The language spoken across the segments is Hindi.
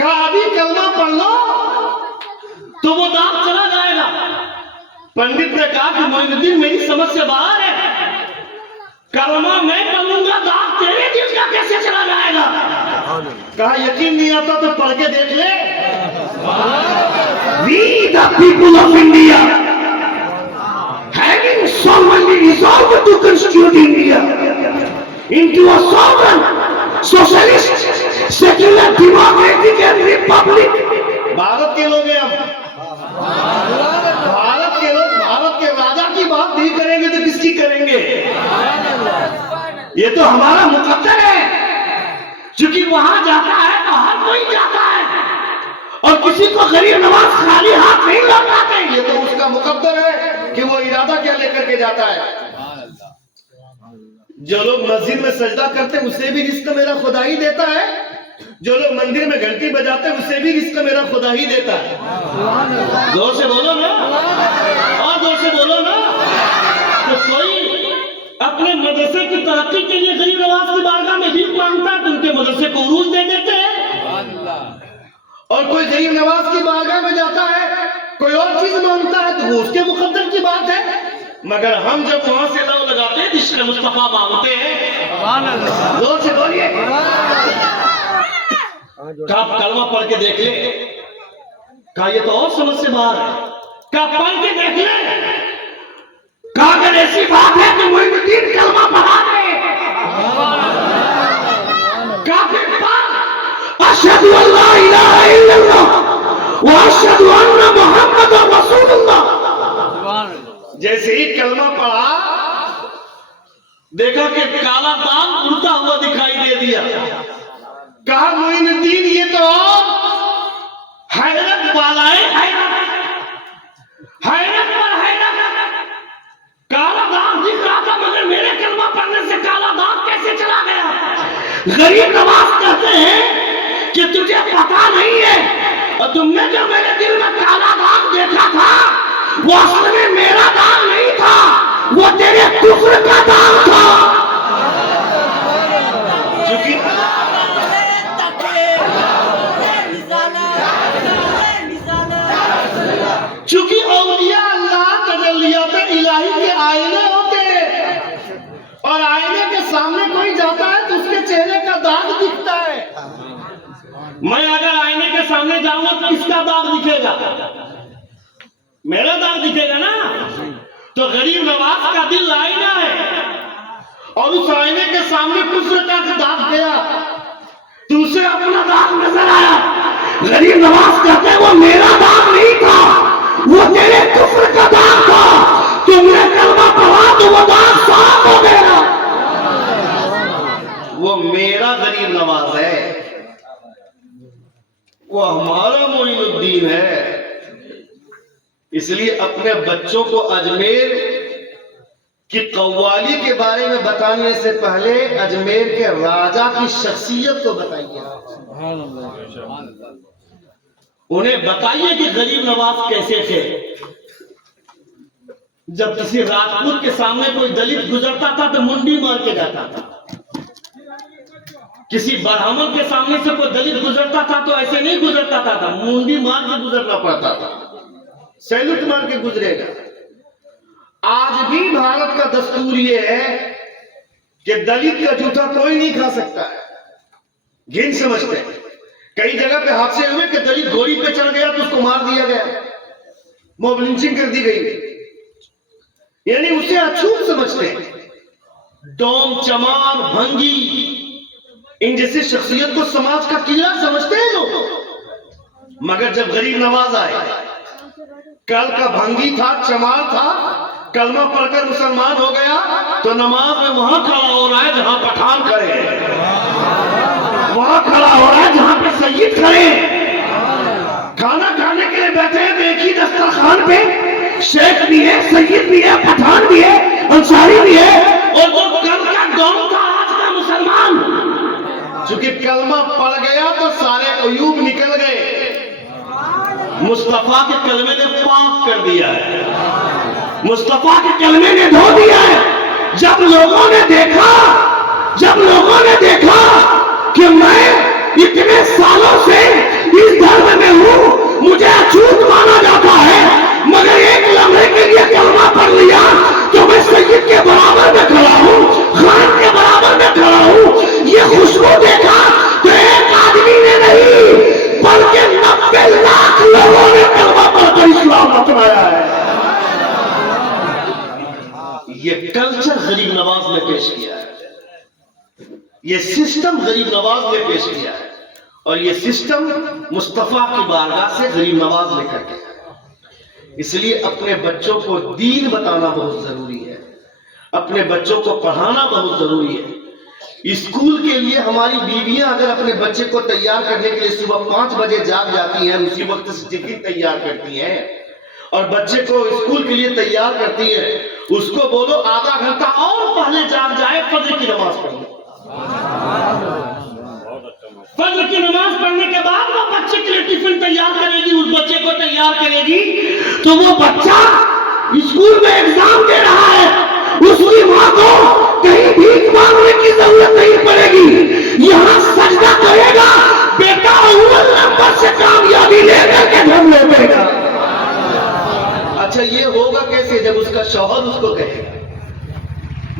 कहा अभी कलमा पढ़ लो तो वो दाग चला जाएगा। पंडित ने कहा कि मोइनुद्दीन मेरी समझ से बाहर है, कलमा मैं पढ़ूंगा दाग तेरे दिल का कैसे चला जाएगा। कहा यकीन नहीं आता तो पढ़ के देख ले। We the people of India having solemnly resolved to constitute India into a sovereign, socialist, secular, democratic and republic। Bharat के लोग हैं हम, भारत के लोग भारत के राजा की बात नहीं करेंगे तो किसकी करेंगे। ये तो हमारा मुकद्दर है, क्योंकि वहां जाता है तो हर कोई जाता है और किसी को गरीब नवाज खाली हाथ नहीं लौटाते। ये तो उसका मुकद्दर है कि वो इरादा क्या लेकर के जाता है। जो लोग मस्जिद में सजदा करते हैं उसे भी रिस्क मेरा खुदा ही देता है, जो लोग मंदिर में घंटी बजाते हैं उसे भी रिस्क मेरा खुदा ही देता है। जोर से बोलो ना, और जोर से बोलो ना। तो कोई अपने मदरसे की तरक्की के लिए गरीब नवाज की बारगाह में भीख मांगता है तो उनके मदरसे को उरूज दे देते हैं, और कोई गरीब नवाज की बारगाह में जाता है कोई और चीज मांगता है तो वो उसके मुकद्दर की बात है। मगर हम जब वहां से लव लगाते हैं इश्क़ मुस्तफा मांगते हैं। जोर से बोलिए। आप कलमा पढ़ के देख ले। कहा ये तो और समझ से बाहर है। कहा पढ़ के देख ले। कहा अगर ऐसी बात है तो मोइनुद्दीन कलमा पढ़ा दे। कहा फिर पढ़ अशहदु अल्ला इलाहा इल्लल्लाह व अशहदु अन्ना मुहम्मदुर रसूलुल्लाह। जैसे ही कलमा पढ़ा देखा कि काला दाग उड़ता हुआ दिखाई दे दिया। कहा मोइनुद्दीन ये तो हैरत वाला है, हैरत पर हैरत। काला दाग दिख रहा था मगर मेरे कलमा पढ़ने से काला दाग कैसे चला गया। गरीब नवाज कहते हैं कि तुझे पता नहीं है, और तुमने जो मेरे दिल में काला दाग देखा था वो असल में मेरा दाग नहीं था, वो तेरे कुफ्र का दाग था। चूंकि औलिया अल्लाह तजल्लियात इलाही के आईने होते हैं, और आईने के सामने कोई जाता है तो उसके चेहरे का दाग दिखता है। मैं अगर आईने के सामने जाऊंगा तो किसका दाग दिखेगा, मेरा दाग दिखेगा ना। तो गरीब नवाज का दिल आईना है, और उस आईने के सामने कुफ्र का दाग गया तो उसे अपना दाग नजर आया। गरीब नवाज कहते हैं वो मेरा दाग नहीं था, वो तेरे कुफ्र का दाग था। तुमने कलमा पढ़ा तो वो दाग साफ हो गया। वो मेरा गरीब नवाज है, वो हमारा मोइनुद्दीन है। इसलिए अपने बच्चों को अजमेर की कव्वाली के बारे में बताने से पहले अजमेर के राजा की शख्सियत को बताइए। उन्हें बताइए कि गरीब नवाज कैसे थे। जब किसी राजपूत के सामने कोई दलित गुजरता था तो मुंडी मार के जाता था, किसी ब्राह्मण के सामने से कोई दलित गुजरता था तो ऐसे नहीं गुजरता था, मुंडी मार के गुजरना पड़ता था, सैल्यूट मार के गुजरेगा। आज भी भारत का दस्तूर यह है कि दलित का जूता कोई नहीं खा सकता है, घिन समझते हैं। कई जगह पे हादसे हुए कि दलित घोड़ी पे चढ़ गया तो उसको मार दिया गया, मॉब लिंचिंग कर दी गई, यानी उसे अछूत समझते हैं। डोम, चमार, भंगी, इन जैसी शख्सियत को समाज का किला समझते हैं लोग। मगर जब गरीब नवाज आए, कल का भंगी था, चमार था, कलमा पढ़कर मुसलमान हो गया तो नमाज में वहां खड़ा हो रहा है जहां पठान खड़े, वहां खड़ा हो रहा है जहां पे सैयद खड़े। खाना खाने के लिए बैठे हैं तो एक ही दस्तरखान पे शेख भी है, सैयद भी है, पठान भी है, अंसारी भी है, और जो कल का गौम था आज का मुसलमान। चूंकि कलमा पढ़ गया तो सारे अयूब निकल गए। मुस्तफा के कलमे ने पाक कर दिया है, मुस्तफा के कलमे ने धो दिया है। जब लोगों ने देखा कि मैं इतने सालों से ये सिस्टम गरीब नवाज ने पेश किया है और ये सिस्टम मुस्तफा की बारगाह से गरीब नवाज लेकर के। इसलिए अपने बच्चों को दीन बताना बहुत जरूरी है, अपने बच्चों को पढ़ाना बहुत जरूरी है। स्कूल के लिए हमारी बीवियां अगर अपने बच्चे को तैयार करने के लिए सुबह 5 बजे जाग जाती हैं, उसी वक्त से टिफिन तैयार करती हैं और बच्चे को स्कूल के लिए तैयार करती हैं, उसको बोलो आधा घंटा और पहले जाग जाए, फजर की नमाज पढ़ो। फजर की नमाज पढ़ने के बाद वो बच्चे के लिए टिफिन तैयार करेगी, उस बच्चे को तैयार करेगी, तो वो बच्चा स्कूल में एग्जाम दे रहा है, उसकी मां को कहीं भीख मांगने की जरूरत नहीं पड़ेगी, यहां सजदा करेगा, बेटा अव्वल नंबर से कामयाबी लेकर के धम लेगा। अच्छा ये होगा कैसे? जब उसका शौहर उसको कहेगा।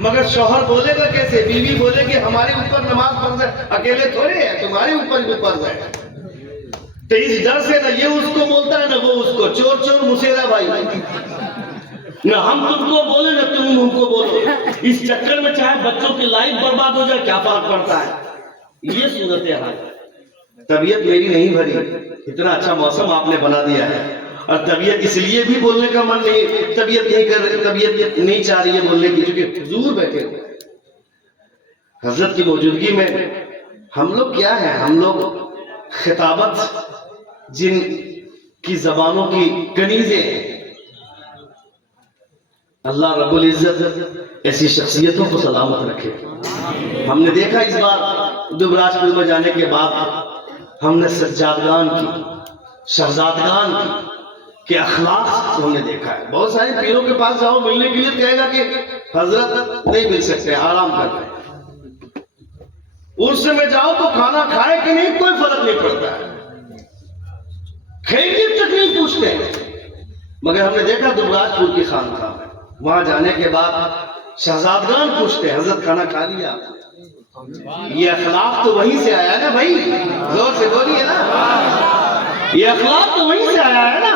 मगर शौहर बोलेगा कैसे? बीवी बोलेगी हमारे ऊपर नमाज फर्ज है, अकेले थोड़े है, तुम्हारे ऊपर भी फर्ज है। तो इस डर से ना ये उसको बोलता है ना वो उसको, चोर चोर मुसेरा भाई, ना हम तुमको बोले ना तुम हमको बोलो। इस चक्कर में चाहे बच्चों की लाइफ बर्बाद हो जाए, क्या फर्क पड़ता है? ये सूरत हाल। तबीयत मेरी नहीं भरी, इतना अच्छा मौसम आपने बना दिया है और तबीयत इसलिए भी बोलने का मन नहीं, तबीयत नहीं कर रही, तबीयत नहीं चाह रही है बोलने की, क्योंकि हुजूर बैठे हुए हजरत की मौजूदगी में। हम लोग क्या है, हम लोग खिताबत जिन की जबानों की कनीजे हैं, अल्लाह रब्बुल इज्जत ऐसी शख्सियतों को सलामत रखे। हमने देखा इस बार दुबराजपुर में जाने के बाद हमने सज्जादगान की, शहजादगान की के अखलाक हमने देखा है। बहुत सारे पीरों के पास जाओ मिलने के लिए, कहेगा कि हजरत नहीं मिल सकते, आराम कर रहे हैं। उर्स में जाओ तो खाना खाए कि नहीं कोई फर्क नहीं पड़ता है, खैरियत तक नहीं पूछते हैं। मगर हमने देखा दुबराजपुर की खानकाह में, वहां जाने के बाद शहजादगान पूछते हैं हजरत खाना खा लिया? ये अखलाक तो वहीं से आया है ना भाई, जोर से बोलिए ना, ये अखलाक तो वहीं से आया है ना।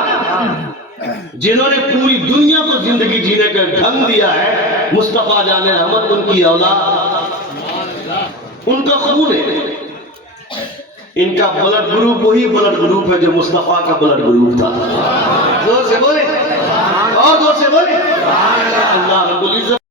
जिन्होंने पूरी दुनिया को जिंदगी जीने का ढंग दिया है, मुस्तफा जाने रहमत उनकी औलाद, उनका खून है, इनका ब्लड ग्रुप वही ब्लड ग्रुप है जो मुस्तफा का ब्लड ग्रुप था। जोर